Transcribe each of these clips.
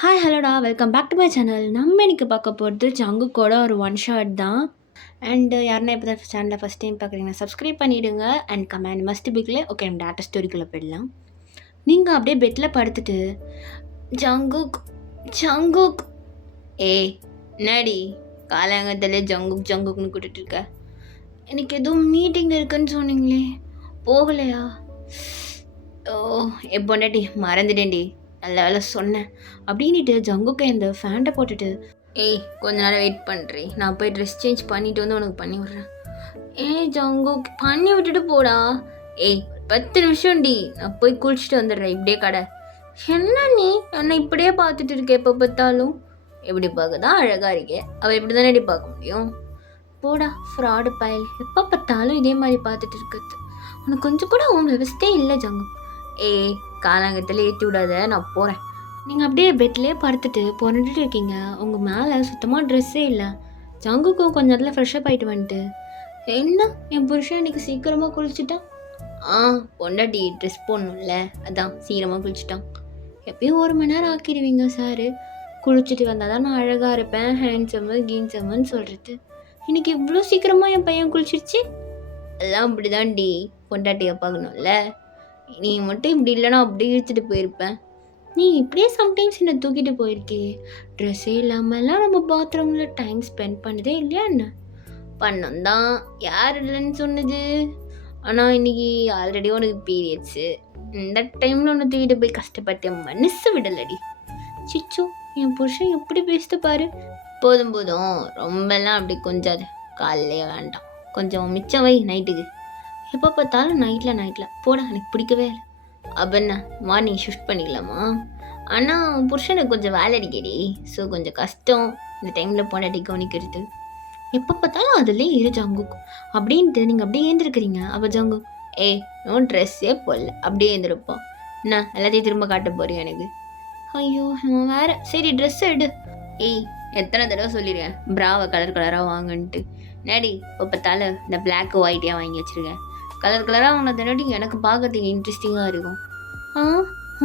Hi ஹலோடா welcome back to my channel. நம்ம இன்னைக்கு பார்க்க போகிறது ஜங்குக்கோட ஒரு ஒன் ஷாட் தான். அண்டு யாருன்னா இப்போ தான் சேனலை ஃபஸ்ட் டைம் பார்க்குறீங்கன்னா சப்ஸ்கிரைப் பண்ணிவிடுங்க. அண்ட் கமெண்ட் மஸ்ட் பிக்ல ஓகே நம்ம டேட்டா ஸ்டோரிக்குள்ளே போயிடலாம். நீங்கள் அப்படியே பெட்டில் படுத்துட்டு ஜங்குக் ஜங்குக் ஏய் என்னடி காலங்கத்திலே ஜங்குக் ஜங்குக்னு கூட்டிட்டு இருக்க? எனக்கு எதுவும் மீட்டிங் இருக்குன்னு சொன்னீங்களே, போகலையா? ஓ எப்போண்டாட்டி மறந்துட்டேன்டி, நல்ல வேலை சொன்னேன் அப்படின்ட்டு ஜங்குக்கை இந்த ஃபேண்ட்டை போட்டுட்டு ஏய் கொஞ்ச நேரம் வெயிட் பண்ணுறேன், நான் போய் ட்ரெஸ் சேஞ்ச் பண்ணிட்டு வந்து உனக்கு பண்ணி விட்றேன். ஏய் ஜங்குக் பண்ணி விட்டுட்டு போடா. ஏய் 10 நிமிஷம்டி, நான் போய் குளிச்சுட்டு வந்துடுறேன். இப்படியே கடை என்ன நீ என்னை இப்படியே பார்த்துட்டு இருக்க? எப்போ பார்த்தாலும் எப்படி பார்க்க தான் அழகாக இருக்கே, அவள் இப்படி தானே பார்க்க முடியும்? போடா ஃப்ராடு பயல், எப்போ பார்த்தாலும் இதே மாதிரி பார்த்துட்டு இருக்கிறது. உனக்கு கொஞ்சம் கூட உன் விவஸ்தே இல்லை ஜங்குக். ஏய் காலாங்கத்தில் ஏற்றி விடாத, நான் போகிறேன். நீங்கள் அப்படியே பெட்லேயே படுத்துட்டு புரண்டுட்டு இருக்கீங்க. உங்கள் மேலே சுத்தமாக ட்ரெஸ்ஸே இல்லை. ஜங்குக்கும் கொஞ்சம் நேரத்தில் ஃப்ரெஷ்ஷப் ஆகிட்டு வந்துட்டு என்ன என் புருஷன் இன்னைக்கு சீக்கிரமாக குளிச்சுட்டான். பொண்டாட்டி ட்ரெஸ் போடணும்ல, அதான் சீக்கிரமாக குளிச்சுட்டான். எப்பயும் 1 மணி நேரம் ஆக்கிடுவீங்க சார். குளிச்சுட்டு வந்தால் தான் நான் அழகாக இருப்பேன், ஹேண்ட்ஸம்மு கீன்ஸம்முன்னு சொல்கிறது. இன்னைக்கு இவ்வளோ சீக்கிரமாக என் பையன் குளிச்சிருச்சு. எல்லாம் இப்படி தான் டி, பொண்டாட்டியை பார்க்கணும்ல. நீ மட்டும் இப்படி இல்லைன்னா அப்படியே இழுத்துட்டு போயிருப்பேன். நீ இப்படியே சம்டைம்ஸ் என்னை தூக்கிட்டு போயிருக்கே. ட்ரெஸ்ஸே இல்லாமலாம் நம்ம பாத்ரூமில் டைம் ஸ்பெண்ட் பண்ணதே இல்லையா என்ன? பண்ணோம் தான், யார் இல்லைன்னு சொன்னது? ஆனால் இன்னைக்கு ஆல்ரெடி உனக்கு பீரியட்ஸு. இந்த டைமில் ஒன்று தூக்கிட்டு போய் கஷ்டப்பட்டேன், மனசு விடலடி. சிச்சோ என் புருஷன் எப்படி பேசிட்டு பாரு. போதும் போதும் ரொம்பலாம் அப்படி கொஞ்சாது, காலையிலே வேண்டாம், கொஞ்சம் மிச்சம் வை நைட்டுக்கு. எப்போ பார்த்தாலும் நைட்டில் போட எனக்கு பிடிக்கவே இல்லை. அப்பண்ணா மார்னிங் ஷிஃப்ட் பண்ணிக்கலாமா? ஆனால் புருஷனுக்கு கொஞ்சம் வேலை அடிக்கடி, ஸோ கொஞ்சம் கஷ்டம் இந்த டைமில் பொண்டாட்டி கவனிக்கிறது. எப்போ பார்த்தாலும் அதுலேயே இரு ஜங்குக் அப்படின்ட்டு நீங்கள் அப்படியே ஏந்திருக்கிறீங்க. அப்போ ஜங்குக் ஏய் நோ ட்ரெஸ்ஸே போடல, அப்படியே ஏந்திருப்போம். என்ன எல்லாத்தையும் திரும்ப காட்ட போறியா எனக்கு? ஐயோ இவன் வேற. சரி ட்ரெஸ் எடு. ஏய் எத்தனை தடவை சொல்லிடுறேன் ப்ராவை கலராக வாங்கன்ட்டு. நேடி இப்போ பார்த்தாலும் இந்த பிளாக் ஒயிட்டியாக வாங்கி வச்சுருக்கேன். கலராக வாங்கினதுனாடி எனக்கு பார்க்கறதுக்கு இன்ட்ரெஸ்டிங்காக இருக்கும்.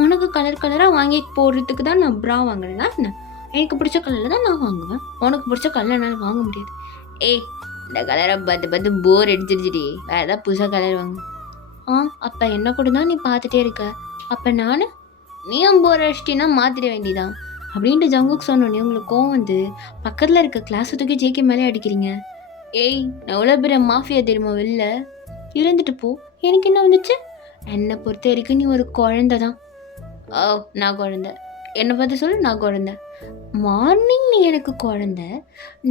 உனக்கு கலராக வாங்கி போடுறதுக்கு தான் நான் ப்ரா வாங்குறேன்னா என்ன? எனக்கு பிடிச்ச கலரில் தான் நான் வாங்குவேன், உனக்கு பிடிச்ச கலர் என்னால் வாங்க முடியாது. ஏய் இந்த கலரை பார்த்து போர் அடிச்சிருச்சுடி, வேறு ஏதாவது புதுசாக கலர் வாங்க. அப்போ என்ன கூட தான் நீ பார்த்துட்டே இருக்க, அப்போ நான் நீயும் போர் அடிச்சிட்டின்னா மாற்றிட வேண்டியதான் அப்படின்ட்டு ஜங்குக் சொன்னோடனே உங்களுக்கு கோவம் வந்து பக்கத்தில் இருக்க கிளாஸ் தூக்கி ஜேகே மேலே அடிக்கிறீங்க. ஏய் நான் எவ்வளோ பெரிய மாஃபியா தெரியுமா, வெளில இருந்துட்டு போ. எனக்கு என்ன வந்துச்சு? என்னை பொறுத்த வரைக்கும் நீ ஒரு குழந்தை தான். நான் குழந்தை? என்னை பார்த்து சொல்லு, நான் குழந்தை. மார்னிங் நீ எனக்கு குழந்தை,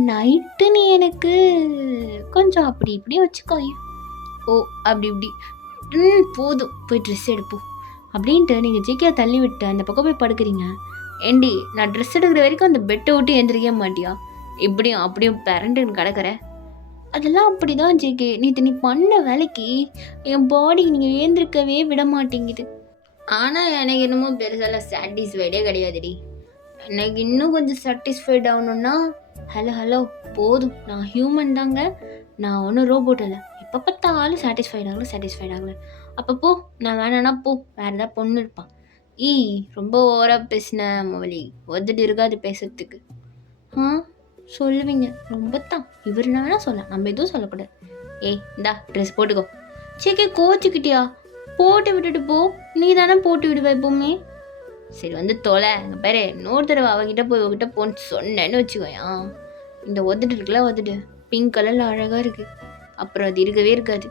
நைட்டு நீ எனக்கு கொஞ்சம் அப்படி இப்படி வச்சுக்கோயே. ஓ அப்படி இப்படி. போதும் போய் ட்ரெஸ் எடுப்போம் அப்படின்ட்டு நீங்கள் ஜிக்கியா தள்ளி விட்டு அந்த பக்கம் போய் படுக்கிறீங்க. ஏண்டி நான் ட்ரெஸ் எடுக்கிற வரைக்கும் அந்த பெட்டை விட்டு எழுந்திரிக்க மாட்டியா? இப்படியும் அப்படியும் பேரண்ட்டுன்னு கிடக்கிற. அதெல்லாம் அப்படி தான் ஜேகே, நேற்று நீ பண்ண வேலைக்கு என் பாடி நீங்கள் ஏந்திருக்கவே விட மாட்டேங்குது. ஆனால் எனக்கு என்னமோ பெருசால சாட்டிஸ்ஃபைடே கிடையாதுடி. எனக்கு இன்னும் கொஞ்சம் சாட்டிஸ்ஃபைட் ஆகணுன்னா ஹலோ போதும், நான் ஹியூமன் தாங்க, நான் ஒன்றும் ரோபோட் இல்லை. எப்போ பார்த்தாலும் சாட்டிஸ்ஃபைட் ஆகல. அப்போ போ, நான் வேணான்னா போ, வேறு ஏதாவது பொண்ணு இருப்பான். ரொம்ப ஓவராக பேசின மொழி ஒத்துட்டு இருக்காது பேசுறதுக்கு. சொல்லுவீங்க ரொம்ப தான், இவர் வேணா சொல்லலாம், நம்ம எதுவும் சொல்லக்கூடாது. ஏய் இந்தா ட்ரெஸ் போட்டுக்கோ. சரி கோச்சிக்கிட்டியா? போட்டு விட்டுட்டு போ, நீ தானே போட்டு விடுவ எப்பவுமே. சரி வந்து தொலை, அங்கே பேரு இன்னொரு தடவை அவகிட்ட போய் அவகிட்ட போன்னு சொன்னேன்னு வச்சுக்கோயா. இந்த ஒத்துட்டு இருக்குல்ல, ஒத்துட்டு பிங்க் கலரில் அழகாக இருக்குது, அப்புறம் அது இருக்கவே இருக்காது.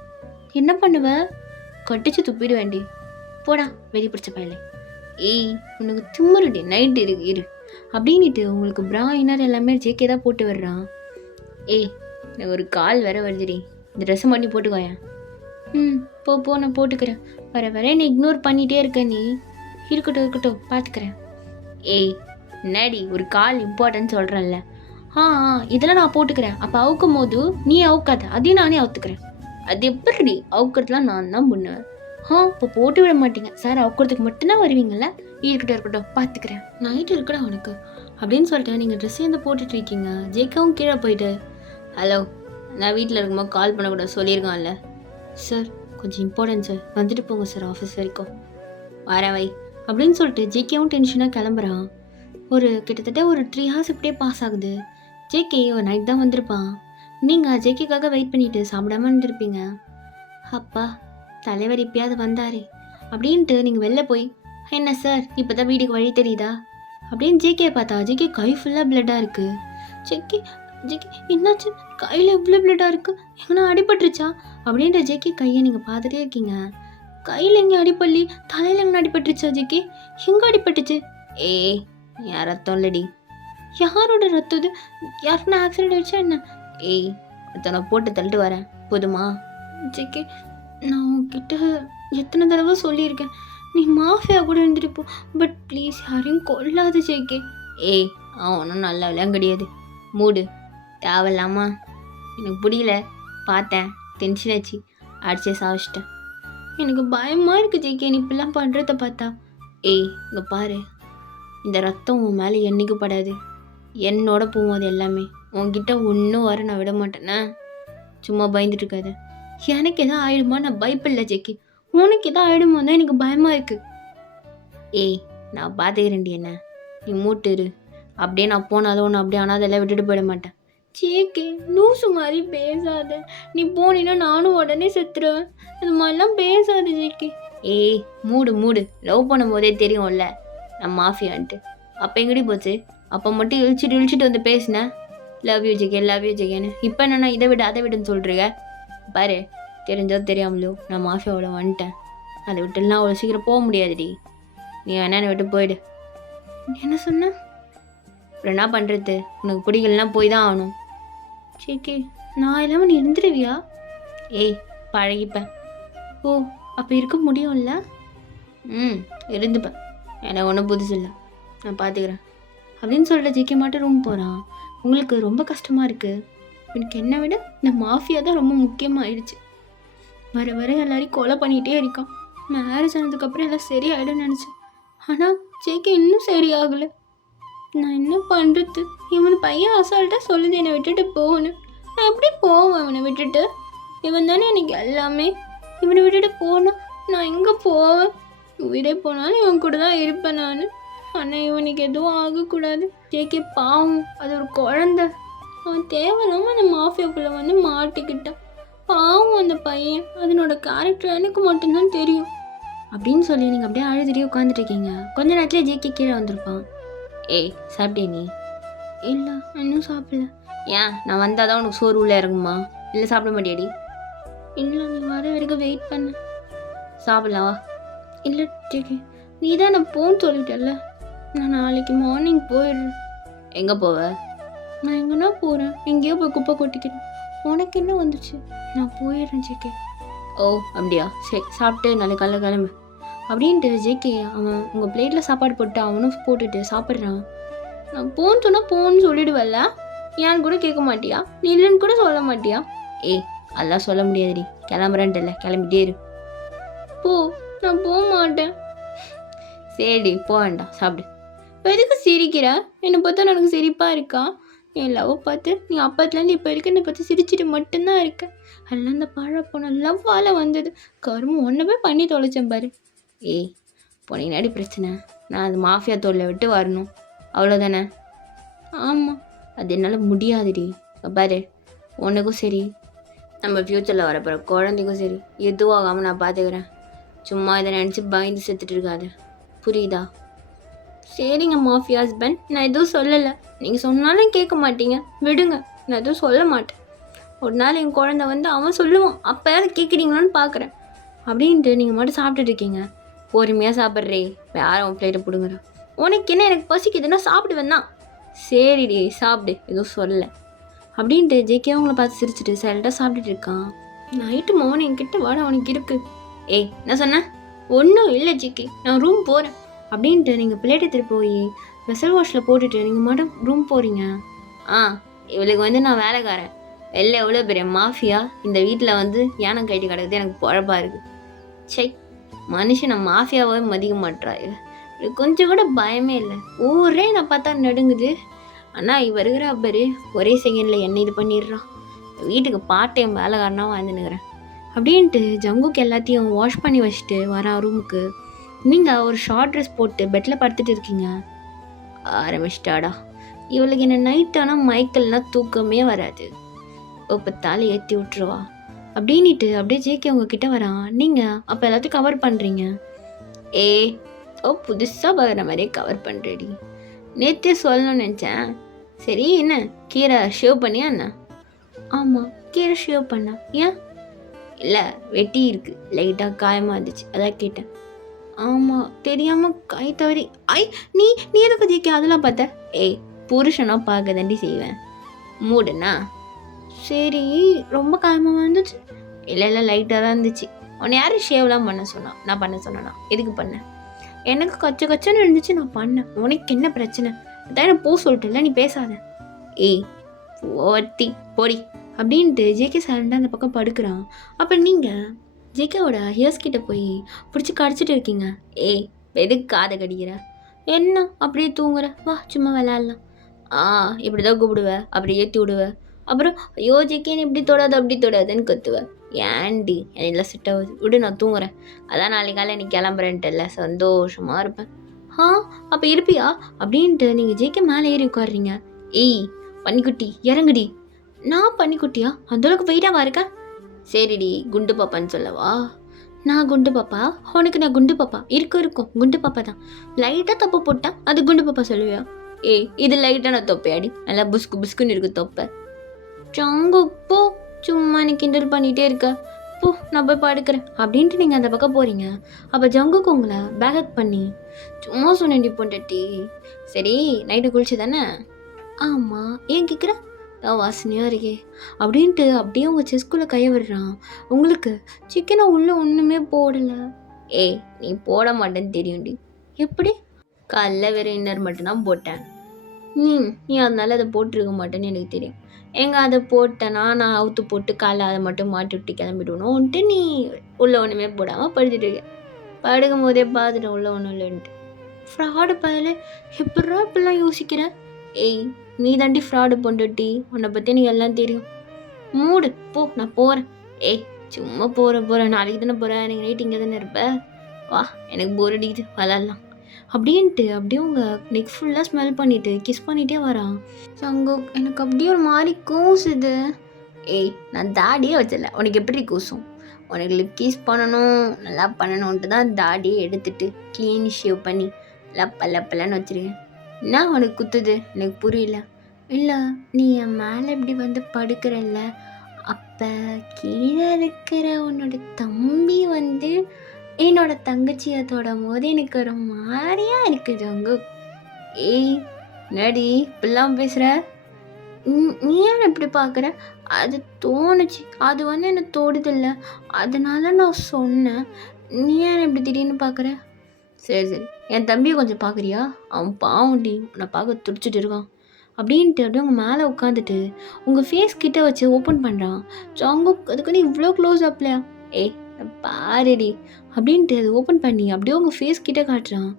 என்ன பண்ணுவேன்? கட்டிச்சு துப்பிட வேண்டி. போடா வெளியே பிடிச்ச பயலே. ஏய் உனக்கு திம்முருடி, நைட்டு இரு அப்படின்ட்டு உங்களுக்கு ப்ரா இன்னர் எல்லாமே ஜேகே தான் போட்டு வர்றான். ஏய் எனக்கு ஒரு கால் வேற வருதுடி, இந்த ட்ரெஸ்ஸை மட்டும் போட்டுக்கோயேன். போ நான் போட்டுக்கிறேன். வர நீ இக்னோர் பண்ணிகிட்டே இருக்க நீ. இருக்கட்டும் பார்த்துக்கிறேன். ஏய் என்னடி ஒரு கால் இம்பார்ட்டன்ட் சொல்கிறேன்ல. இதெல்லாம் நான் போட்டுக்கிறேன். அப்போ அவுக்கும் போது நீ அவுக்காத, அதையும் நானே அவுத்துக்கிறேன். அது எப்படி அவுக்கிறதுலாம் நான் தான் பண்ணுவேன். இப்போ போட்டு விட மாட்டீங்க சார், அவுக்கிறதுக்கு மட்டும்தான் வருவீங்கள்ல. இருக்கட்டும் பார்த்துக்கிறேன். நைட்டு இருக்கடா உனக்கு அப்படின்னு சொல்லிட்டு நீங்கள் ட்ரெஸ் வந்து போட்டுட்டு இருக்கீங்க. ஜேக்காவும் கீழே போயிட்டு ஹலோ நான் வீட்டில் இருக்கும்போது கால் பண்ணக்கூடாது சொல்லியிருக்கான்ல சார், கொஞ்சம் இம்பார்ட்டன்ட் சார், வந்துட்டு போங்க சார் ஆஃபீஸ் வரைக்கும். வரேன் வை அப்படின்னு சொல்லிட்டு ஜேக்காவும் டென்ஷனாக கிளம்புறான். கிட்டத்தட்ட ஒரு 3 ஹார்ஸ் இப்படியே பாஸ் ஆகுது. ஜேகே ஒரு நைட் தான் வந்திருப்பான். நீங்கள் ஜேகேக்காக வெயிட் பண்ணிட்டு சாப்பிடாம இருந்திருப்பீங்க. அப்பா, தலைவர் இப்பயாவது வந்தாரே அப்படின்ட்டு நீங்கள் வெளில போய், என்ன சார் இப்போ தான் வீட்டுக்கு வழி தெரியுதா அப்படின்னு ஜேகே பார்த்தா ஜேகே கை ஃபுல்லாக பிளட்டாக இருக்குது. ஜேகே ஜேகே என்னாச்சு, கையில் எவ்வளோ பிளட்டாக இருக்குது, எங்கன்னா அடிபட்டுருச்சா அப்படின்ற ஜேகே கையை நீங்கள் பார்த்துட்டே இருக்கீங்க. கையில் எங்கே அடிப்பள்ளி, தலையில் எங்கே அடிபட்டுருச்சா ஜேகே, எங்கே அடிபட்டுச்சு? ஏய், என் ரத்தம் இல்லடி. யாரோட ரத்தம் இது, யாருன்னா ஆக்சிடென்ட் ஆயிடுச்சா என்ன? ஏய், நான் போட்டு தள்ளிட்டு வரேன் போதுமா? ஜேகே, நான் உன்கிட்ட எத்தனை தடவை சொல்லியிருக்கேன், நீ மாஃபியா கூட இருந்துட்டு போ, பட் ப்ளீஸ் யாரையும் கொல்லாது ஜேகே. ஏய், அவனும் நல்ல விளையாங்க கிடையாது, மூடு. தேவையில்லாமா எனக்கு புரியல, பார்த்தேன் டென்ஷன் ஆச்சு, அடிச்சே சாவிச்சிட்டேன். எனக்கு பயமாக இருக்குது ஜேகே நீ இப்படிலாம் பண்ணுறத பார்த்தா. ஏய், இங்கே பாரு, இந்த ரத்தம் உன் மேலே என்னைக்கு படாது, என்னோட போகும் அது எல்லாமே. உன்கிட்ட ஒன்றும் வர நான் விட மாட்டேனே, சும்மா பயந்துட்டு இருக்காது. எனக்கு எதாவது ஆயிடுமா, நான் பயப்படல ஜேகே, உனக்கு எதாவது ஆயிடுமோ தான் எனக்கு பயமாக இருக்குது. ஏய், நான் பார்த்துக்கிறேன்டி, என்ன நீ மூட்டுரு. அப்படியே நான் போனாலும் ஒன்று அப்படியே ஆனால் அதெல்லாம் விட்டுட்டு போயிட மாட்டேன். ஜேகே, லூசு மாதிரி பேசாத, நீ போனீன்னா நானும் உடனே செத்துருவேன், இது மாதிரிலாம் பேசாத ஜேகே. ஏய், மூடு. லவ் பண்ணும் போதே தெரியும்ல நான் மாஃபியான்ட்டு. அப்போ எங்கடி போச்சு? அப்போ மட்டும் இழிச்சிட்டு வந்து பேசினேன், லவ் யூ ஜேகேன்னு. இப்போ என்னன்னா இதை விட அதை விடுன்னு சொல்கிறீங்க. பாரு, தெரிஞ்சோ தெரியாமலையோ நான் மாஃபியாவோட வந்துட்டேன், அதை விட்டுலாம் அவ்வளோ சீக்கிரம் போக முடியாதுடி. நீ என்னை விட்டு போயிடு. என்ன சொன்ன? அப்புறம் என்ன பண்ணுறது, உனக்கு பிடிக்கலன்னா போய் தான் ஆகணும். ஜேகே, நான் இல்லாமல் நீ இருந்துருவியா? ஏய், பழகிப்பேன். ஓ, அப்போ இருக்க முடியும்ல? இருந்துப்பேன், எனக்கு ஒன்றும் புதுசு இல்லை, நான் பார்த்துக்கிறேன் அப்படின்னு சொல்லிட்டு ஜேகே மட்டும் ரூம் போகிறான். உங்களுக்கு ரொம்ப கஷ்டமாக இருக்குது. எனக்கு என்னை விட இந்த மாஃபியா தான் ரொம்ப முக்கியமாகிடுச்சு. வர எல்லாரையும் கொலை பண்ணிகிட்டே இருக்கான். மேரேஜ் ஆனதுக்கப்புறம் எல்லாம் சரியாயிடும்னு நினச்சேன், ஆனால் ஜேகே இன்னும் சரியாகலை. நான் என்ன பண்ணுறது? இவன் பையன் அசால்ட்டாக சொல்லுது என்னை விட்டுட்டு போகணும். நான் எப்படி போவேன் அவனை விட்டுட்டு? இவன் தானே எனக்கு எல்லாமே. இவனை விட்டுட்டு போனால் நான் எங்கே போவேன்? உயிரே போனாலும் இவன் கூட தான் இருப்பேன் நான். ஆனால் இவனுக்கு எதுவும் ஆகக்கூடாது. ஜேகே பாவம், அது ஒரு குழந்தை. அவன் தேவையில்லாமல் அந்த மாஃபியாக்குள்ளே வந்து மாட்டிக்கிட்டான். பாவம் அந்த பையன், அதனோட கேரக்டர் எனக்கு மட்டும்தான் தெரியும் அப்படின்னு சொல்லி நீங்கள் அப்படியே அழுதுகிட்டே உட்காந்துட்டு இருக்கீங்க. கொஞ்ச நேரத்தில் ஜேகே கீழே வந்திருப்பான். ஏய், சாப்பிட்டே நீ? இல்லை, இன்னும் சாப்பிடல. ஏன், நான் வந்தால் தான் உனக்கு சோறு உள்ளே இறங்குமா, இல்லை சாப்பிட மாட்டியாடி? இல்லை, நீ வர வரைக்கும் வெயிட் பண்ண, சாப்பிடலாவா? இல்லை ஜேகே, நீ தான் நான் போன்னு சொல்லிட்டல, நான் நாளைக்கு மார்னிங் போயிடுறேன். எங்கே போவ? நான் எங்கன்னா போகிறேன், எங்கேயோ போய் குப்பை கொட்டிக்கிறேன். உனக்கு என்ன வந்துச்சு? நான் போயிடுறேன் ஜேகே. ஓ அப்படியா, சரி, சாப்பிட்டு நாளைக்கு காலைல கிளம்பு அப்படின்ட்டு ஜேகே அவன் உங்கள் பிளேட்டில் சாப்பாடு போட்டு அவனும் போட்டுட்டு சாப்பிட்றான். நான் போன்னு சொன்னால் போன்னு சொல்லிடுவல்ல, ஏன்னு கூட கேட்க மாட்டியா? நீ இல்லைன்னு கூட சொல்ல மாட்டியா? ஏய், அதெல்லாம் சொல்ல முடியாதுடி, கிளம்புறேன்ட்டு இல்லை, கிளம்பிட்டே இரு. போ, நான் போக மாட்டேன். சரிடி, போ வேண்டாம், சாப்பிடு. இப்போ எதுக்கு சிரிக்கிற? என்னை பார்த்தா எனக்கு சிரிப்பாக இருக்கா? என் லவ் பார்த்து நீ அப்பத்துலேருந்து இப்போ வரைக்கும் என்னை பார்த்து சிரிச்சிட்டு மட்டும்தான் இருக்க. அதெல்லாம் இந்த பழப்போன லவ்வால் வந்தது. கரும்பு ஒன்றை போய் பண்ணி தொலைச்சேன் பாரு. ஏய், போனீங்கன்னாடி பிரச்சனை, நான் அது மாஃபியா தோலை விட்டு வரணும், அவ்வளோதானே? ஆமாம், அது என்னால் முடியாதுடி. பாரு, உனக்கும் சரி, நம்ம ஃப்யூச்சரில் வரப்போகிற குழந்தைக்கும் சரி, எதுவாகாமல் நான் பார்த்துக்கிறேன். சும்மா இதை நினச்சி பயந்து செத்துட்டு இருக்காது, புரியுதா? சரிங்க மாஃபியா ஹஸ்பண்ட், நான் எதுவும் சொல்லலை. நீங்கள் சொன்னாலும் கேட்க மாட்டீங்க, விடுங்க, நான் எதுவும் சொல்ல மாட்டேன். ஒரு நாள் என் குழந்தை வந்து அவன் சொல்லுவான், அப்போ யாரும் கேட்குறீங்களான்னு பார்க்குறேன் அப்படின்ட்டு நீங்கள் மட்டும் சாப்பிட்டுட்டு இருக்கீங்க. பொறுமையாக சாப்பிட்றே, யாரும் அவன் பிளேட்டை பிடுங்குற. உனக்கு என்ன, எனக்கு பசிக்குதுன்னா சாப்பிடுவேன் தான். சரிடி, சாப்பிடு, எதுவும் சொல்லலை அப்படின்ட்டு ஜேகே அவங்கள பார்த்து சிரிச்சிட்டு சைலண்டாக சாப்பிட்டுட்டு இருக்கான். நைட்டு மார்னிங் கிட்ட வாட அவனுக்கு இருக்குது. ஏய், என்ன சொன்னேன்? ஒன்றும் இல்லை ஜேகே, நான் ரூம் போகிறேன் அப்படின்ட்டு நீங்கள் பிளேட் எடுத்துகிட்டு போய் வெசல் வாஷில் போட்டுட்டு நீங்கள் மட்டும் ரூம் போகிறீங்க. இவளுக்கு வந்து நான் வேலைக்காரன், வெளில எவ்வளோ பெரிய மாஃபியா, இந்த வீட்டில் வந்து யானை கைட்டு கிடக்குது, எனக்கு பொழப்பாக இருக்குது. சை, மனுஷன் நான் மாஃபியாவே மதிக்க மாட்டா, இது கொஞ்சம் கூட பயமே இல்லை. ஊரே நான் பார்த்தா நடுங்குது. ஆனால் இவ இருக்கிற அப்பரு ஒரே செகண்டில் என்ன இது பண்ணிடுறான். வீட்டுக்கு பார்ட் டைம் வேலைக்காரனாக வாழ்ந்துனுக்கிறேன் அப்படின்ட்டு ஜங்குக்கு எல்லாத்தையும் வாஷ் பண்ணி வச்சுட்டு வரான் ரூமுக்கு. நீங்கள் ஒரு ஷார்ட் ட்ரெஸ் போட்டு பெட்டில் படுத்துட்டு இருக்கீங்க. ஆரம்பிச்சிட்டாடா. இவளுக்கு என்ன நைட் ஆனால் மைக்கேல்னா தூக்கமே வராது. இப்போ தாலி ஏற்றி விட்டுருவா அப்படின்ட்டு அப்படியே ஜேகே உங்ககிட்ட வரான். நீங்கள் அப்போ எல்லாத்தையும் கவர் பண்ணுறீங்க. ஏய் ஓ புதுசாக பார்க்குற மாதிரியே கவர் பண்ணுறடி. நேற்றே சொல்லணும்னு நினச்சேன். சரி என்ன கீரை ஷேவ் பண்ணியா என்ன? ஆமாம் கீரை ஷேவ் பண்ண. ஏன்? இல்லை வெட்டி இருக்கு, லைட்டாக காயமாக இருந்துச்சு, அதான் கேட்டேன். ஆமாம் தெரியாமல் கை தவறி. ஐ நீ நீ எதுக்கு ஜேகே அதெல்லாம் பார்த்த? ஏய் புருஷனா பார்க்க தாண்டி செய்வேன், மூடுண்ணா. சரி ரொம்ப காயமாக இருந்துச்சு? இல்லை இல்லை லைட்டாக தான் இருந்துச்சு. உன்னை யாரும் ஷேவ்லாம் பண்ண சொன்னா? நான் பண்ண சொன்னேன்னா? எதுக்கு பண்ணேன்? எனக்கு கச்சன்னு இருந்துச்சு, நான் பண்ணேன். உனக்கு என்ன பிரச்சனை? அதான் போ சொல்லிட்டுல, நீ பேசாத. ஏய் ஓத்தி போடி அப்படின்ட்டு ஜேகே சைலண்டாக அந்த பக்கம் படுக்கிறான். அப்போ நீங்கள் ஜேகேவோட ஹியர்ஸ் கிட்ட போய் பிடிச்சி கடிச்சிட்டு இருக்கீங்க. ஏய் எதுக்கு காதை கடிக்கிற? என்ன அப்படியே தூங்குற? வா சும்மா விளையாடலாம். இப்படி தான் கூப்பிடுவேன், அப்படி ஏற்றி விடுவேன். அப்புறம் ஐயோ ஜேகேன்னு இப்படி தொடாது அப்படி தொடாதுன்னு கத்துவேன். ஏன்டி என்னெல்லாம் சிட்ட விடு, நான் தூங்குறேன். அதான் நாளைக்கு காலை நீ கிளம்புறேன்ட்டுல சந்தோஷமாக இருப்பேன். அப்போ இருப்பியா அப்படின்ட்டு நீங்கள் ஜேகே மேலே ஏறி உட்காடுறீங்க. ஏய் பன்னிக்குட்டி இறங்குடி. நான் பன்னிக்குட்டியா? அந்தளவுக்கு வெயிட்டாக இருக்கேன். சரிடி குண்டு பாப்பான்னு சொல்லவா? நான் குண்டு பாப்பா? உனக்கு நான் குண்டு பாப்பா? இருக்கும் குண்டு பாப்பா தான். லைட்டாக தொப்பை போட்டா அது குண்டு பாப்பா சொல்லுவியா? ஏய் இது லைட்டான தொப்பையாடி, நல்லா புஸ்குன்னு இருக்கு தொப்பை. ஜங்கு போ, சும்மா நீ கிண்டல் பண்ணிகிட்டே இருக்க. போ நான் போய் படுக்கிறேன் அப்படின்ட்டு நீங்கள் அந்த பக்கம் போகிறீங்க. அப்போ ஜங்குக்கு உங்களை பேக்கப் பண்ணி சும்மா சொன்னேன்டி பொண்டட்டி. சரி நைட்டு குளிச்சு தானே? ஆமாம் ஏன் கேட்குற? வாசனையாக இருக்கே அப்படின்ட்டு அப்படியே உங்கள் செஸ்குள்ளே கையை விடுறான். உங்களுக்கு சிக்கனை உள்ளே ஒன்றுமே போடலை. ஏய் நீ போட மாட்டேன்னு தெரியும்டி. எப்படி? காலைல வேறு இன்னர் மட்டும்தான் போட்டேன். நீ அதனால அதை போட்டிருக்க மாட்டேன்னு எனக்கு தெரியும். அதை போட்டேன்னா நான் அவுத்து போட்டு காலைல அதை மட்டும் மாட்டி விட்டு கிளம்பிடுவோன்ட்டு நீ உள்ளே ஒன்றுமே போடாமல் படுத்துட்டு இருக்க. படுக்கும் போதே பார்த்துட்டேன் உள்ளே ஒன்றும் இல்லைன்ட்டு. ஃப்ராடு பதில் எப்படா இப்படிலாம் யோசிக்கிறேன்? ஏய் நீ தாண்டி ஃப்ராடு பொண்டுட்டி, உன்னை பற்றி நீ எல்லாம் தெரியும். மூடு போ, நான் போகிறேன். ஏய் சும்மா போகிறேன், நாளைக்கு தானே போகிறேன், நீங்கள் நைட் இங்கே தானே இருப்பேன். வா எனக்கு போர் அடிக்குது விளாட்லாம் அப்படின்ட்டு அப்படியே உங்கள் நெக் ஃபுல்லாக ஸ்மெல் பண்ணிவிட்டு கிஸ் பண்ணிகிட்டே வரான். சங்கோ எனக்கு அப்படியே ஒரு மாதிரி கூசுது. ஏய் நான் தாடியே வச்சிடல, உனக்கு எப்படி கூசும்? உனக்கு லிப் கீஸ் பண்ணணும், நல்லா பண்ணணுன்ட்டு தான் தாடியை எடுத்துட்டு க்ளீன் ஷேவ் பண்ணி லப்பலன்னு வச்சுருக்கேன். என்ன உனக்கு குத்துது? எனக்கு புரியல. இல்லை நீ என் மேலே இப்படி வந்து படுக்கிறல்ல, அப்போ கீழே இருக்கிற உன்னோட தம்பி வந்து என்னோட தங்கச்சியை தொடும் போது எனக்கு ஒரு மாதிரியா இருக்குது ஜங்கு. ஏய் நடி இப்படிலாம் பேசுகிற? நீ ஏன் இப்படி பார்க்குற? அது தோணுச்சு, அது வந்து எனக்கு தோடுதில்லை, அதனால நான் சொன்னேன். நீ ஏன் இப்படி திடீர்னு பார்க்குற? சரி என் தம்பியை கொஞ்சம் பார்க்குறியா? அவன் பாவண்டி, உன்னை பார்க்க துடிச்சிட்டு இருக்கான் அப்படின்ட்டு அப்படியே உங்கள் மேலே உட்காந்துட்டு உங்கள் ஃபேஸ் கிட்ட வச்சு ஓப்பன் பண்ணுறான். ஜங்குக் அதுக்குன்னு இவ்வளோ க்ளோஸ் அப்லையா? ஏய் பாருடி அப்படின்ட்டு அது ஓப்பன் பண்ணி அப்படியே உங்கள் ஃபேஸ் கிட்ட காட்டுறான்.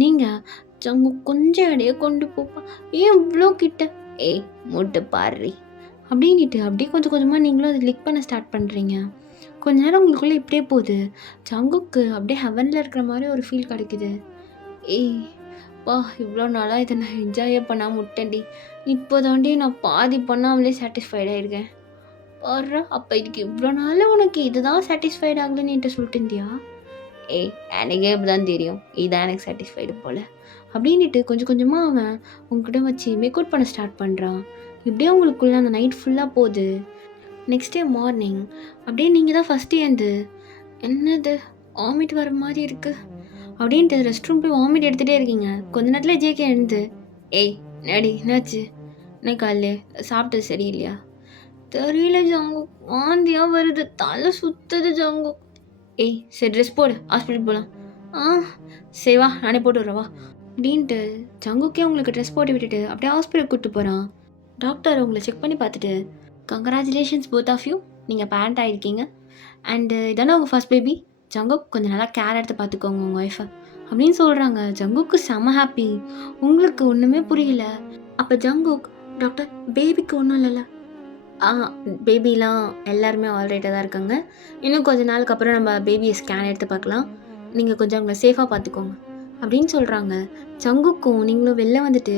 நீங்கள் ஜங்குக் கொஞ்சம் இடையே கொண்டு போப்பா, ஏன் இவ்வளோ கிட்ட? ஏய் மூட்டை பாரு அப்படின்ட்டு அப்படியே கொஞ்சம் கொஞ்சமாக நீங்களும் அதை லிக் பண்ண ஸ்டார்ட் பண்ணுறீங்க. கொஞ்ச நேரம் உங்களுக்குள்ளே இப்படியே போகுது. ஜங்குக்கு அப்படியே ஹெவனில் இருக்கிற மாதிரி ஒரு ஃபீல் கிடைக்குது. ஏய் வா இவ்வளோ நாளாக இதை நான் என்ஜாயே பண்ணாமல் விட்டேன்டி, இப்போ தாண்டி நான் பாதி பண்ணாமலே சாட்டிஸ்ஃபைடாக இருக்கேன். பாடுறா அப்போ இதுக்கு இவ்வளோ நாள் உனக்கு இதுதான் சாட்டிஸ்ஃபைட் ஆகலன்னு என்கிட்ட சொல்லிட்டு இருந்தியா? ஏய் எனக்கே இப்படி தான் தெரியும், இதுதான் எனக்கு சாட்டிஸ்ஃபைடு போல் அப்படின்ட்டு கொஞ்சம் கொஞ்சமாக அவன் உங்ககிட்ட வச்சு மேக் அவுட் பண்ண ஸ்டார்ட் பண்ணுறான். இப்படியே உங்களுக்குள்ளே அந்த நைட் ஃபுல்லாக போகுது. நெக்ஸ்ட் டே மார்னிங் அப்படியே நீங்கள் தான் ஃபஸ்ட்டு ஏந்து என்னது வாமிட் வர மாதிரி இருக்குது அப்படின்ட்டு ரெஸ்ட் ரூம் போய் வாமிட் எடுத்துகிட்டே இருக்கீங்க. கொஞ்ச நேரத்தில் ஜேகே எழுந்து ஏய் நடி என்னாச்சு? என்ன காலைல சாப்பிட்டது சரியில்லையா? தெரியல ஜாங்கு, வாந்தியாக வருது, தலை சுற்றுது ஜாங்கு. ஏய் சரி ட்ரெஸ் போடு, ஹாஸ்பிட்டல் போகலாம். சரி வா நானே போட்டு விட்றவா அப்படின்ட்டு ஜங்குக்கே உங்களுக்கு ட்ரெஸ் போட்டு விட்டுட்டு அப்படியே ஹாஸ்பிட்டல் கூப்பிட்டு போகிறான். டாக்டர் உங்களை செக் பண்ணி பார்த்துட்டு கங்க்ராச்சுலேஷன்ஸ் போத் ஆஃப் யூ, நீங்கள் பேரண்ட் ஆகிருக்கீங்க அண்டு இதானே உங்கள் ஃபர்ஸ்ட் பேபி. ஜங்குக் கொஞ்சம் நல்லா கேர் எடுத்து பார்த்துக்கோங்க உங்கள் ஒய்ஃபை அப்படின்னு சொல்கிறாங்க. ஜங்குக்கு செம்ம ஹாப்பி. உங்களுக்கு ஒன்றுமே புரியல. அப்போ ஜங்குக் டாக்டர் பேபிக்கு ஒன்றும் இல்லைல்ல? பேபிலாம் எல்லாருமே ஆல்ரைட்டாக தான் இருக்காங்க. இன்னும் கொஞ்சம் நாளுக்கு அப்புறம் நம்ம பேபியை ஸ்கேன் எடுத்து பார்க்கலாம். நீங்கள் கொஞ்சம் அவங்கள சேஃபாக பார்த்துக்கோங்க அப்படின்னு சொல்கிறாங்க. ஜங்குக்கும் நீங்களும் வெளில வந்துட்டு,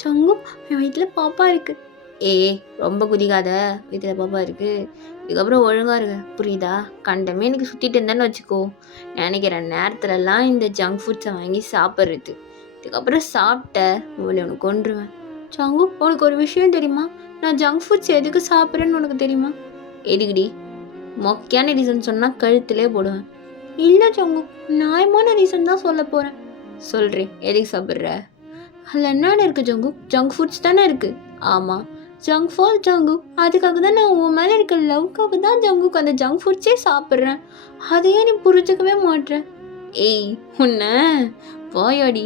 ஜங்கு என் வயிற்றில் பாப்பா இருக்குது. ரொம்ப குதிக்காத, வயிற்றில் பாப்பா இருக்குது, இதுக்கப்புறம் ஒழுங்காக இருக்கு புரியுதா? கண்டமே எனக்கு சுற்றிட்டு இருந்தேன்னு வச்சுக்கோ, நினைக்கிற நேரத்துலலாம் இந்த ஜங்க் ஃபுட்ஸை வாங்கி சாப்பிட்றது, இதுக்கப்புறம் சாப்பிட்ட உங்களை உனக்கு கொன்றுவேன். ஜங்கு உனக்கு ஒரு விஷயம் தெரியுமா? நான் ஜங்க் ஃபுட்ஸ் எதுக்கு சாப்பிட்றேன்னு உனக்கு தெரியுமா? எதுக்குடி? மொக்கையான ரீசன் சொன்னால் கழுத்திலே போடுவேன். இல்லை ஜங்கு, நியாயமான ரீசன் தான் சொல்ல போகிறேன். சொல்கிறேன், எதுக்கு சாப்பிட்ற? அதில் என்னென்ன இருக்குது ஜங்கு? ஜங்க் ஃபுட்ஸ் தானே இருக்குது. ஆமாம், ஜங்க் ஃபுட் ஜங்கு. அதுக்காக தான் நான் உன் மேலே இருக்க லவ்க்காக தான் ஜங்குக்கு அந்த ஜங்க் ஃபுட்ஸே சாப்பிட்றேன். அதையே நீ புரிஞ்சுக்கவே மாட்டேன். உன்ன போயாடி,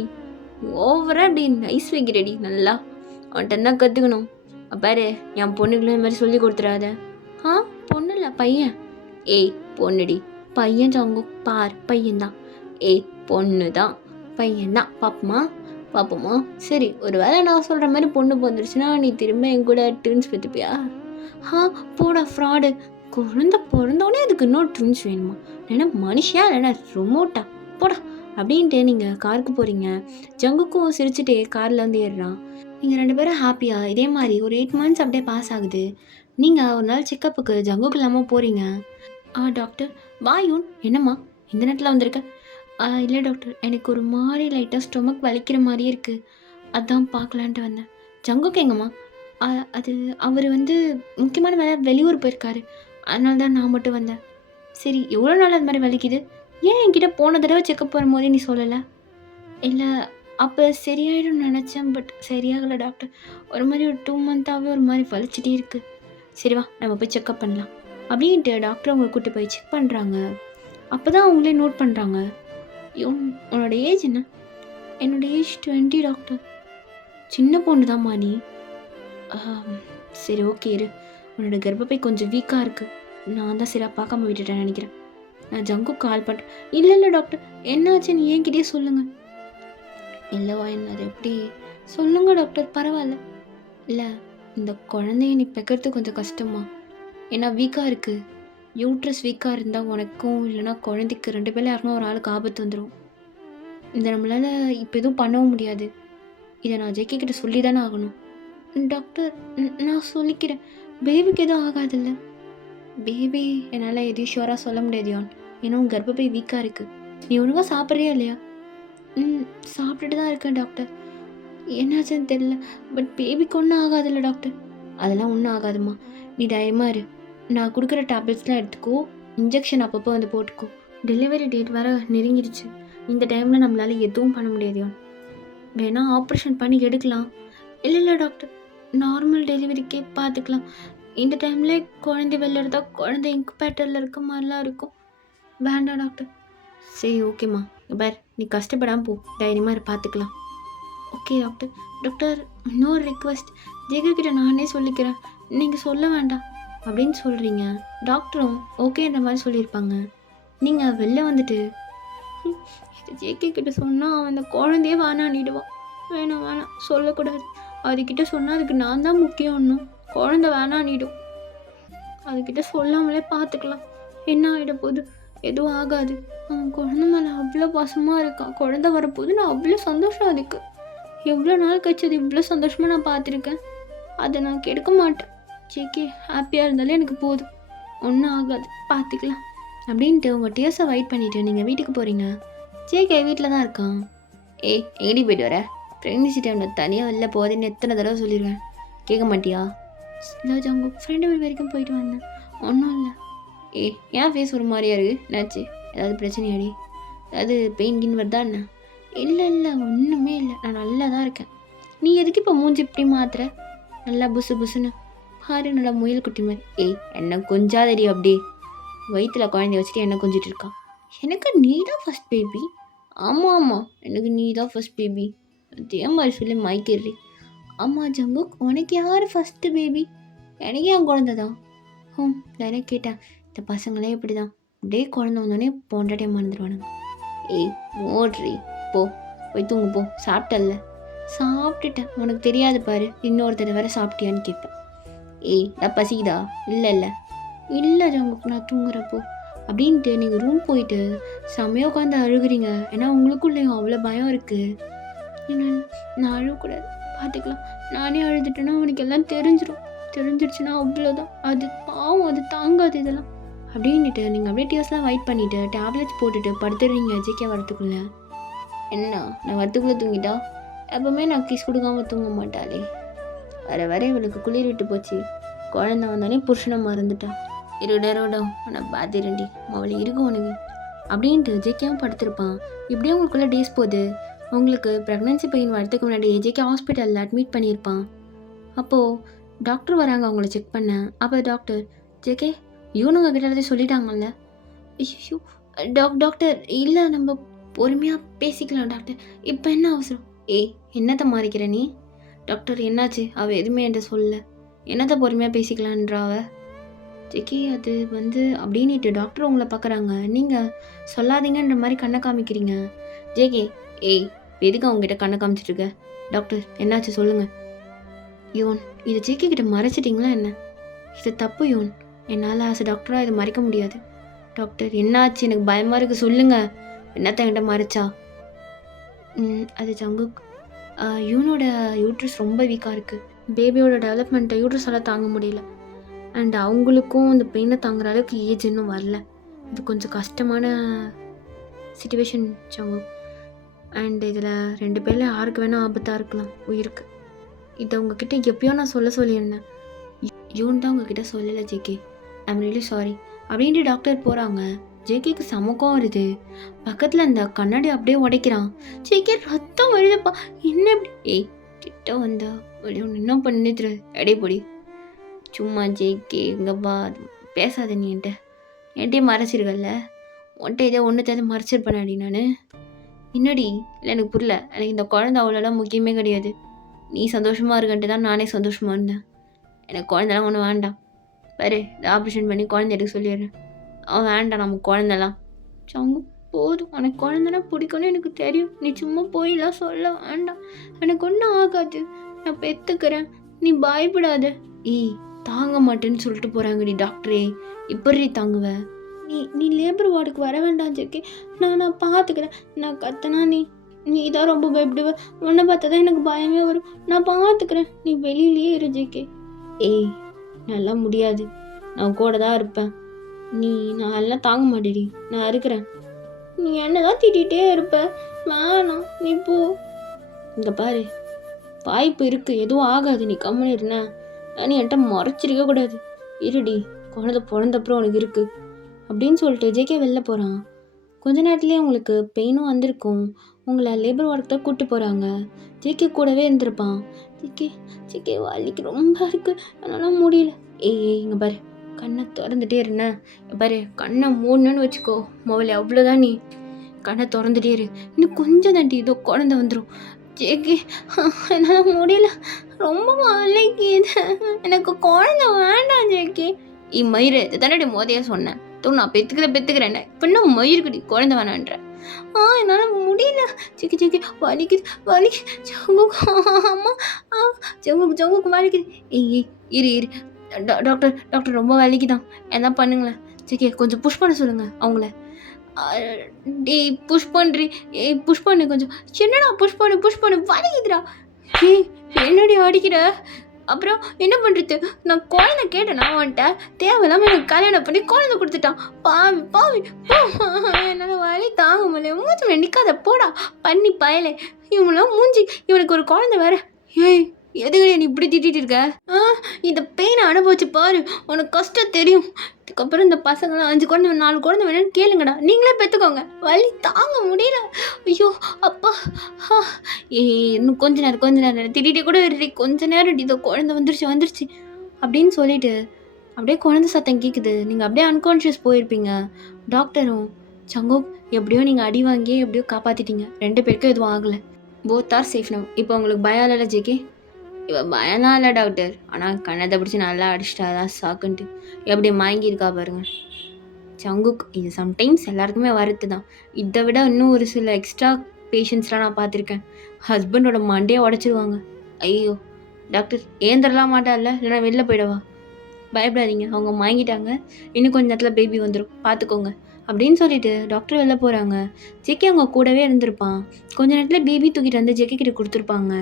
ஓவராக அப்படி நைஸ் வைக்கிறடி. நல்லா அவன்கிட்ட தான் கற்றுக்கணும். பாரு, என் பொண்ணுங்களும் இந்த மாதிரி சொல்லி கொடுத்துடாத. பொண்ணு இல்லை பையன். பொண்ணுடி. பையன் ஜங்கு, பார் பையன்தான். பொண்ணு தான், பையன்தான். பாப்போமா? சரி, ஒரு வேளை நான் சொல்கிற மாதிரி பொண்ணு பிறந்துருச்சுன்னா நீ திரும்ப என் கூட ட்வின்ஸ் பெற்றுப்பியா? போடா ஃப்ராடு. குழந்தை பிறந்தோடனே அதுக்கு இன்னொரு ட்வின்ஸ் வேணுமா? இல்லைன்னா மனுஷியா இல்லைன்னா ரிமோட்டா? போடா அப்படின்ட்டு நீங்கள் காருக்கு போகிறீங்க. ஜங்குக்கும் சிரிச்சுட்டே காரில் வந்து ஏறுறான். நீங்கள் 2 பேரும் ஹாப்பியாக இதே மாதிரி ஒரு 8 months அப்படியே பாஸ் ஆகுது. நீங்கள் ஒரு நாள் செக்கப்புக்கு ஜங்குக்கு இல்லாமல் போகிறீங்க. டாக்டர் வாயூன், என்னம்மா இந்த நேரத்தில் வந்திருக்க? இல்லை டாக்டர், எனக்கு ஒரு மாதிரி லைட்டாக ஸ்டொமக் வலிக்கிற மாதிரியே இருக்குது, அதான் பார்க்கலான்ட்டு வந்தேன். ஜங்குக்கு எங்கம்மா? அது அவர் முக்கியமான வேலை வெளியூர் போயிருக்காரு, அதனால தான் நான் மட்டும் வந்தேன். சரி, எவ்வளோ நாள் அது மாதிரி வலிக்குது? ஏன் என்கிட்ட போன தடவை செக்கப் வரும்போதே நீ சொல்லலை? இல்லை, அப்போ சரியாயிடும்னு நினச்சேன், பட் சரியாகலை டாக்டர். ஒரு மாதிரி ஒரு 2 months ஒரு மாதிரி வலிச்சிட்டே இருக்குது. சரி வா, நம்ம போய் செக்கப் பண்ணலாம் அப்படின்ட்டு டாக்டர் அவங்களை கூப்பிட்டு போய் செக் பண்ணுறாங்க. அப்போ தான் அவங்களே நோட் பண்ணுறாங்க. உன்னோட ஏஜ் என்ன? என்னோட ஏஜ் 20 டாக்டர். சின்ன பொண்ணு தான்மா நீ. சரி ஓகே இரு, உன்னோட கர்ப்பப்பை கொஞ்சம் வீக்காக இருக்குது, நான் தான் சரியாக பார்க்காம விட்டுட்டேன்னு நினைக்கிறேன். நான் ஜங்கு கால் பண்ணுறேன். இல்லை டாக்டர், என்னாச்சுன்னு என்கிட்டயே சொல்லுங்கள். இல்லைவா, என்ன அது எப்படி? சொல்லுங்கள் டாக்டர், பரவாயில்ல. இல்லை, இந்த குழந்தைய நீ பெக்கிறது கொஞ்சம் கஷ்டமா, ஏன்னா வீக்காக இருக்குது. யூட்ரஸ் வீக்காக இருந்தால் உனக்கும் இல்லைனா குழந்தைக்கு 2 பேரில் யாருன்னா ஒரு ஆளுக்கு ஆபத்து வந்துடும். இதை நம்மளால் இப்போ எதுவும் பண்ணவும் முடியாது. இதை நான் ஜேகே கிட்ட சொல்லி தானே ஆகணும். டாக்டர், நான் சொல்லிக்கிறேன், பேபிக்கு எதுவும் ஆகாதில்ல? பேபி என்னால் எதையும் ஷுவராக சொல்ல முடியாது யான், ஏன்னா உன் கர்ப்பப்பை வீக்காக இருக்குது. நீ ஒழுங்காக சாப்பிட்றியா இல்லையா? சாப்பிட்டுட்டு தான் இருக்கேன் டாக்டர். என்னாச்சுன்னு தெரியல, பட் பேபிக்கு ஒன்றும் ஆகாதில்ல டாக்டர்? அதெல்லாம் ஒன்றும் ஆகாதுமா, நீ தைரியமாக இரு. நான் கொடுக்குற டேப்லெட்ஸ்லாம் எடுத்துக்கோ, இன்ஜெக்ஷன் அப்பப்போ போட்டுக்கோ. டெலிவரி டேட் வேறு நெருங்கிடுச்சு, இந்த டைமில் நம்மளால் எதுவும் பண்ண முடியாது. வேணால் ஆப்ரேஷன் பண்ணி எடுக்கலாம். இல்லை டாக்டர், நார்மல் டெலிவரிக்கே பார்த்துக்கலாம். இந்த டைமில் குழந்தை வெளில எடுத்தால் குழந்தை இன்குபேட்டரில் இருக்க மாதிரிலாம் இருக்கும். வேண்டாம் டாக்டர். சரி ஓகேம்மா, பார் நீ கஷ்டப்படாமல் போ, தைரியமாக பார்த்துக்கலாம். Okay doctor. டாக்டர், இன்னொரு ரிக்வெஸ்ட், ஜெகர்கிட்ட நானே சொல்லிக்கிறேன், நீங்கள் சொல்ல வேண்டாம் அப்படின்னு சொல்கிறீங்க. டாக்டரும் ஓகேன்ற மாதிரி சொல்லியிருப்பாங்க. நீங்கள் வெளில வந்துட்டு, இது ஜேகே கிட்ட சொன்னால் அவன் அந்த குழந்தையே வேணான்னிடுவான். வேணாம் சொல்லக்கூடாது, அதுக்கிட்ட சொன்னால் அதுக்கு நான் தான் முக்கியம், இன்னும் குழந்தை வேணான்னிடும். அதுக்கிட்ட சொல்லாமலே பார்த்துக்கலாம், என்ன ஆகிட போகுது? எதுவும் ஆகாது. அவன் குழந்தை மேலே அவ்வளோ பாசமாக இருக்கான், குழந்தை வரப்போகுது, நான் அவ்வளோ சந்தோஷம். அதுக்கு எவ்வளோ நாள் கழிச்சு அது இவ்வளோ சந்தோஷமாக நான் பார்த்துருக்கேன். அதை நான் கெடுக்க மாட்டேன். ஜேகே ஹாப்பியாக இருந்தாலே எனக்கு போதும், ஒன்றும் ஆகாது, பார்த்துக்கலாம் அப்படின்ட்டு உங்கள் டியர்ஸை வெயிட் பண்ணிவிட்டு நீங்கள் வீட்டுக்கு போகிறீங்க. ஜேகே வீட்டில் தான் இருக்கான். எங்கடி போய்ட்டு வர? ப்ரெக்னன்சி டைமில் தனியாக வெளில போகுதுன்னு எத்தனை தடவை சொல்லிடுவேன், கேட்க மாட்டியா? இல்லை ஜங்கு, ஃப்ரெண்டு வீடு வரைக்கும் போயிட்டு வந்தேன், ஒன்றும் இல்லை. ஏன் ஃபேஸ் ஒரு மாதிரியா இருக்குது, என்னாச்சு? ஏதாவது பிரச்சனையாடி? ஏதாவது பெயின் கின் வருதா என்ன? இல்லை ஒன்றுமே இல்லை, நான் நல்லா தான் இருக்கேன். நீ எதுக்கு இப்போ மூஞ்சி இப்படி மாத்துற? நல்லா புசுன்னு பாரு, நல்லா முயல் குட்டி மாதிரி. என்ன கொஞ்சாதடி, அப்படியே வயிற்றில் குழந்தைய வச்சுட்டு என்ன கொஞ்சிட்டு இருக்கான். எனக்கு நீ தான் ஃபஸ்ட் பேபி. ஆமாம், எனக்கு நீ தான் ஃபஸ்ட் பேபி, அதே மாதிரி சொல்லி மைக்கிறி. ஆமாம் ஜங்கு, உனக்கு யார் ஃபஸ்ட்டு பேபி? எனக்கு என் குழந்தை தான். நிறைய கேட்டேன், இந்த பசங்களே இப்படி தான், அப்படியே குழந்தை வந்தோடனே பொண்டாட்டியே மறந்துடுவானுங்க. ஓட்ரி, போய் தூங்கு போ. சாப்பிட்டல்ல? சாப்பிட்டுட்டேன், உனக்கு தெரியாது பாரு, இன்னொருத்தர் வேற சாப்பிட்டியான்னு கேட்பேன். நான் பசிக்குதா? இல்லை ஜங்கு, நான் தூங்குறப்போ. அப்படின்ட்டு நீங்கள் ரூம் போயிட்டு செம்மையாக உட்காந்து அழுகுறீங்க. ஏன்னா உங்களுக்குள்ளேயும் அவ்வளோ பயம் இருக்குது. நீங்கள் நான் அழக்கூடாது, பார்த்துக்கலாம், நானே அழுதுட்டேன்னா அவனுக்கு எல்லாம் தெரிஞ்சிடுச்சுன்னா அவ்வளோதான், அது பாவம், அது தாங்காது இதெல்லாம் அப்படின்ட்டு நீங்கள் அப்படியே டியர்ஸ்லாம் வெயிட் பண்ணிவிட்டு டேப்லெட்ஸ் போட்டுட்டு படுத்துடுறீங்க ஜேகே வரத்துக்குள்ளே. என்ன நான் வரத்துக்குள்ளே தூங்கிட்டா? எப்போவுமே நான் கிஸ் கொடுக்காம தூங்க மாட்டாளே. வர இவளுக்கு குளிர் விட்டு போச்சு. குழந்தை வந்தோடனே புருஷனை மறந்துட்டா. இருடரோடம் உன்னை பார்த்துருண்டி அவளை இருக்கும் உனக்கு அப்படின்ட்டு ஜேகேவும் படுத்திருப்பான். இப்படியே உங்களுக்குள்ளே டேஸ் போகுது. உங்களுக்கு ப்ரெக்னன்சி பெயின் வரதுக்கு முன்னாடி ஜேகே ஹாஸ்பிட்டலில் அட்மிட் பண்ணியிருப்பான். அப்போது டாக்டர் வராங்க அவங்கள செக் பண்ண. அப்போ டாக்டர், ஜேகே இவனுங்க கிட்ட எல்லாத்தையும் சொல்லிட்டாங்கல்ல? ஐயோ டாக்டர் இல்லை, நம்ம பொறுமையாக பேசிக்கலாம் டாக்டர், இப்போ என்ன அவசரம்? என்னத்தை மாறிக்கிற நீ? டாக்டர் என்னாச்சு? அவள் எதுவுமே என்கிட்ட சொல்லல, என்னத்தை பொறுமையாக பேசிக்கலான்றா அவ? ஜேகே அது அப்படின்ட்டு டாக்டர் உங்களை பார்க்குறாங்க, நீங்கள் சொல்லாதீங்கன்ற மாதிரி கண்ணை காமிக்கிறீங்க. ஜேகே எதுக்கு அவங்ககிட்ட கண்ணை காமிச்சிட்ருக்க? டாக்டர் என்னாச்சு சொல்லுங்கள். யோன் இதை ஜேகே கிட்ட மறைச்சிட்டிங்களா என்ன? இது தப்பு யோன், என்னால் ஆஸ் டாக்டராக இதை மறைக்க முடியாது. டாக்டர் என்னாச்சு? எனக்கு பயமாக இருக்குது, சொல்லுங்கள். என்னத்த என்கிட்ட மறைச்சா? அது ஜங்குக், யூனோட யூட்ரஸ் ரொம்ப வீக்காக இருக்குது. பேபியோட டெவலப்மெண்ட்டை யூட்ரஸால் தாங்க முடியல. அண்ட் அவங்களுக்கும் இந்த பெயினை தாங்குற அளவுக்கு ஏஜ் இன்னும் வரல. இது கொஞ்சம் கஷ்டமான சிச்சுவேஷன் ஜங்குக். அண்ட் இதில் 2 பேரில் யாருக்கு வேணால் ஆபத்தாக இருக்கலாம் உயிருக்கு. இதை உங்ககிட்ட எப்பயோ நான் சொல்லியிருந்தேன். யூன் தான் உங்ககிட்ட சொல்லலை ஜேகே, ஐம் ரியலி சாரி அப்படின்ட்டு டாக்டர் போகிறாங்க. ஜேகேக்கு சமக்கம் வருது. பக்கத்தில் அந்த கண்ணாடி அப்படியே உடைக்கிறான். ஜேகே ரத்தம் வருதுப்பா, என்ன இப்படி? கிட்ட வந்தா ஒன்று என்ன பண்ணிட்டு எடைப்பொடி சும்மா. ஜேகே இங்கப்பா பேசாத, நீ என்கிட்டயே மறைச்சிருக்கல, உன்ட்ட இதே ஒன்று மறைச்சிருப்பேனாடி நான். என்னடி? இல்லை எனக்கு புரியல. எனக்கு இந்த குழந்தை அவ்வளோலாம் முக்கியமே கிடையாது. நீ சந்தோஷமாக இருக்கன்ட்டு தான் நானே சந்தோஷமாக இருந்தேன். எனக்கு குழந்தைலாம் ஒன்றும் வேண்டாம். பாரு, இதை ஆப்ரேஷன் பண்ணி குழந்தை எடுக்க சொல்லிடுறேன். அவன் வேண்டாம் நமக்கு குழந்தைலாம். சங்கு போதும், உனக்கு குழந்தைனா பிடிக்கும்னு எனக்கு தெரியும். நீ சும்மா போயெல்லாம் சொல்ல வேண்டாம், எனக்கு ஒன்றும் ஆகாது, நான் பெற்றுக்கிறேன், நீ பயப்படாத. தாங்க மாட்டேன்னு சொல்லிட்டு போகிறாங்கடி டாக்டரே, இப்படி தாங்குவ? நீ லேபர் வார்டுக்கு வர வேண்டாம் ஜேகே, நான் பார்த்துக்கிறேன். நான் கத்தனா நீ தான் ரொம்ப பயப்படுவ, உன்னை பார்த்தா தான் எனக்கு பயமே வரும். நான் பார்த்துக்கிறேன், நீ வெளியிலேயே இரு ஜேகே. நல்லா முடியாது, நான் கூட தான் இருப்பேன். நான் எல்லாம் தாங்க மாட்டேடி, நான் இருக்கிறேன். நீ என்னதான் திட்டிகிட்டே இருப்ப, வேணாம் நீ போ. இங்கே பாரு, வாய்ப்பு இருக்குது, எதுவும் ஆகாது, நீ கம்முன்னு இருனா. நீ என்கிட்ட மறைச்சிருக்க கூடாது. இருடி, குழந்தை பிறந்தப்புறம் உனக்கு இருக்குது அப்படின்னு சொல்லிட்டு ஜேகே வெளில போகிறான். கொஞ்ச நேரத்துலேயே உங்களுக்கு பெயினும் வந்திருக்கும். உங்களை லேபர் வார்டுக்கு தான் கூப்பிட்டு போகிறாங்க. ஜேகே கூடவே இருந்திருப்பான். ஜேகே வலிக்கு ரொம்ப இருக்குது, அதனால் முடியல. இங்கே பாரு, கண்ணை திறந்துட்டே இருந்தே பாரு, கண்ணை மூடணுன்னு வச்சுக்கோ முதல்ல, அவ்வளோதான். நீ கண்ணை திறந்துட்டே இரு, இன்னும் கொஞ்சம் தாண்டி இதோ குழந்தை வந்துடும். ஜேகே என்னால் முடியல, ரொம்ப வலிக்குது, எனக்கு குழந்தை வேண்டாம் ஜேகே. மயிறு இதை தானே மோதையாக சொன்னேன், நான் பெற்றுக்கிறேன் இப்போ என்ன மயிருக்குடி குழந்தை வேணான்ற? என்னால் முடியல ஜேகே வலிக்குது அம்மா, ஜங்குக்கு வலிக்குது. இரு டாக்டர் ரொம்ப வலிக்குதான், என்ன பண்ணுங்களேன் ஜேகே, கொஞ்சம் புஷ் பண்ண சொல்லுங்கள் அவங்கள. புஷ் பண்ணு கொஞ்சம். என்னடா புஷ் பண்ணு வலிக்குதுடா. என்னடி அடிக்கிற? அப்புறம் என்ன பண்ணுறது? நான் குழந்தை கேட்டேன்னா அவன்கிட்ட, தேவையில்லாமல் எனக்கு கல்யாணம் பண்ணி குழந்தை கொடுத்துட்டான். பாவி என்னால் வலி தாங்க முடியல. மூஞ்சி நிற்காத போடா பண்ணி பயலே. இவங்களாம் மூஞ்சி, இவனுக்கு ஒரு குழந்தை வேற. எதுக்கு நீ இப்படி திட்டிகிட்டு இருக்க? இந்த பெயினை அனுபவிச்சு பாரு, உனக்கு கஷ்டம் தெரியும். இதுக்கப்புறம் இந்த பசங்களாம் 5 குழந்தை 4 குழந்தை வேணும்னு கேளுங்கடா, நீங்களே பெற்றுக்கோங்க, வலி தாங்க முடியல. ஐயோ அப்பா, இன்னும் கொஞ்ச நேரம் திட்டிகிட்டே கூட இரு, கொஞ்ச நேரம் இதோ குழந்தை வந்துருச்சு அப்படின்னு சொல்லிட்டு அப்படியே குழந்தை சத்தம் கேட்குது. நீங்கள் அப்படியே அன்கான்ஷியஸ் போயிருப்பீங்க. டாக்டரும் சங்கோக் எப்படியோ நீங்கள் அடி வாங்கி எப்படியோ காப்பாற்றிட்டீங்க. 2 பேருக்கும் எதுவும் ஆகலை. Both are safe now. இப்போ உங்களுக்கு பயம் இல்லை ஜேகே? இவன் பயம்லாம் இல்லை டாக்டர், ஆனால் கண்ணத்தை பிடிச்சி நல்லா அடிச்சிட்டா தான் சாக்குன்ட்டு எப்படி மயங்கியிருக்கா பாருங்க. சங்குக் இது சம்டைம்ஸ் எல்லாருக்குமே வரது தான். இதை விட இன்னும் ஒரு சில எக்ஸ்ட்ரா பேஷண்ட்ஸ்லாம் நான் பார்த்துருக்கேன். ஹஸ்பண்டோட மண்டையை உடச்சிருவாங்க. ஐயோ டாக்டர் ஏந்திரலாம் மாட்டா இல்லை, இல்லைனா வெளில போயிடவா? பயப்படாதீங்க, அவங்க வாங்கிட்டாங்க, இன்னும் கொஞ்ச நேரத்தில் பேபி வந்துடும், பார்த்துக்கோங்க அப்படின்னு சொல்லிட்டு டாக்டர் வெளில போகிறாங்க. ஜேகே அவங்க கூடவே இருந்திருப்பான். கொஞ்ச நேரத்தில் பேபி தூக்கிட்டு வந்து ஜேகே கிட்ட கொடுத்துருப்பாங்க.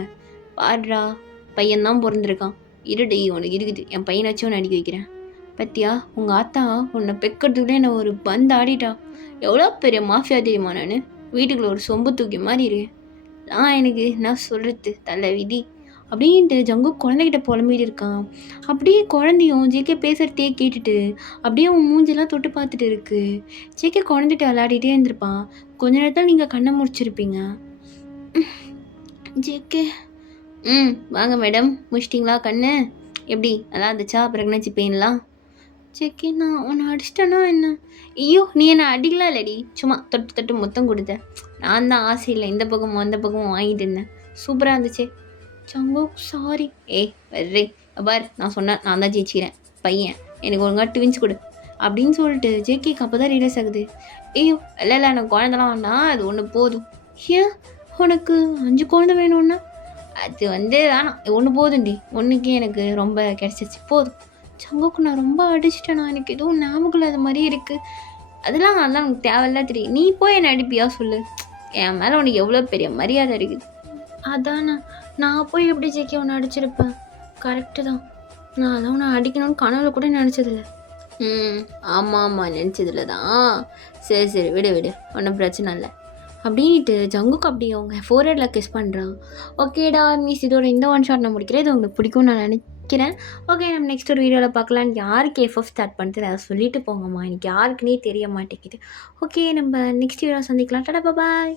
பாடுறா, பையன்தான் பிறந்திருக்கான், இருடி உனக்கு இருக்குது, என் பையனை வச்சு உன்னை அடிக்க வைக்கிறேன். பத்தியா உங்கள் ஆத்தா உன்னை பெக்கிறதுக்குள்ளே என்னை ஒரு பந்து ஆடிட்டா, எவ்வளோ பெரிய மாஃபியா தெரியுமா நான், வீட்டுக்குள்ளே ஒரு சொம்பு தூக்கி மாதிரி இருக்கேன், நான் எனக்கு என்ன சொல்கிறது தலை விதி அப்படின்ட்டு ஜங்குக் குழந்தைகிட்ட புலம்பிட்டு இருக்கான். அப்படியே குழந்தையும் ஜேகே பேசுகிறதே கேட்டுட்டு அப்படியே அவன் மூஞ்செல்லாம் தொட்டு பார்த்துட்டு இருக்கு. ஜேகே குழந்தைகிட்ட விளையாடிட்டே இருந்திருப்பான். கொஞ்ச நேரத்தில் நீங்கள் கண்ணை முடிச்சிருப்பீங்க. ஜேகே வாங்க மேடம், முடிச்சிட்டிங்களா கண்ணு? எப்படி நல்லா இருந்துச்சா ப்ரெக்னன்சி பெயின்லாம்? ஜேகே நான் உன்னை அடிச்சிட்டேன்னா என்ன? ஐயோ நீ என்னை அடிக்கலாம் இல்லடி, சும்மா தொட்டு தொட்டு மொத்தம் கொடுத்த, நான் தான் ஆசையில் இந்த பக்கமும் அந்த பக்கமும் வாங்கிட்டு இருந்தேன், சூப்பராக இருந்துச்சு. Jungkook sorry. வர்றே பார், நான் சொன்னேன் நான் தான் ஜெயிச்சிக்கிறேன், பையன் எனக்கு ஒழுங்காக ட்வின்ஸ் கொடு அப்படின்னு சொல்லிட்டு ஜேகேக்கு அப்போ தான் ரியலைஸ் ஆகுது. ஐயோ இல்லை எனக்கு குழந்தைலாம் வேண்டாம், அது ஒன்று போதும். ஏன் உனக்கு 5 குழந்தை வேணும்னா? அது வேணாம், ஒன்று போதும்டி, ஒன்றுக்கே எனக்கு ரொம்ப கிடச்சிருச்சு, போதும். ஜங்குக்கு நான் ரொம்ப அடிச்சிட்டேனா, எனக்கு எதுவும் ஞாபகம் இல்லாத மாதிரி இருக்குது, அதெல்லாம் உனக்கு தேவையில்ல தெரியும், நீ போய் என்னை அடிப்பியா சொல்லு, என் மேலே உனக்கு எவ்வளோ பெரிய மரியாதை இருக்குது. அதானே, நான் போய் எப்படி ஜேகே உன்னை அடிச்சிருப்பேன், கரெக்டு தான், நான் அதான் உன்னை அடிக்கணும்னு கனவுல கூட நினச்சதில்ல. ஆமாம் நினச்சதில்ல தான், சரி விடு ஒன்றும் பிரச்சனை இல்லை அப்படின்ட்டு ஜங்குக்கு அப்படியே அவங்க ஃபோர்ஹெட்டில் கிஸ் பண்ணுறான். ஓகேடா மீஸ், இதோட இந்த ஒன் ஷாட் நான் முடிக்கிறேன், இது உங்களுக்கு பிடிக்கும்னு நான் நினைக்கிறேன். ஓகே, நம்ம நெக்ஸ்ட் ஒரு வீடியோவில் பார்க்கலாம். யாருக்கு எஃப்எஃப் ஸ்டார்ட் பண்ணிட்டு அதை சொல்லிட்டு போங்கம்மா, எனக்கு யாருக்குன்னே தெரிய மாட்டேங்குது. ஓகே, நம்ம நெக்ஸ்ட் வீடியோ சந்திக்கலாம். டாடா பாய்.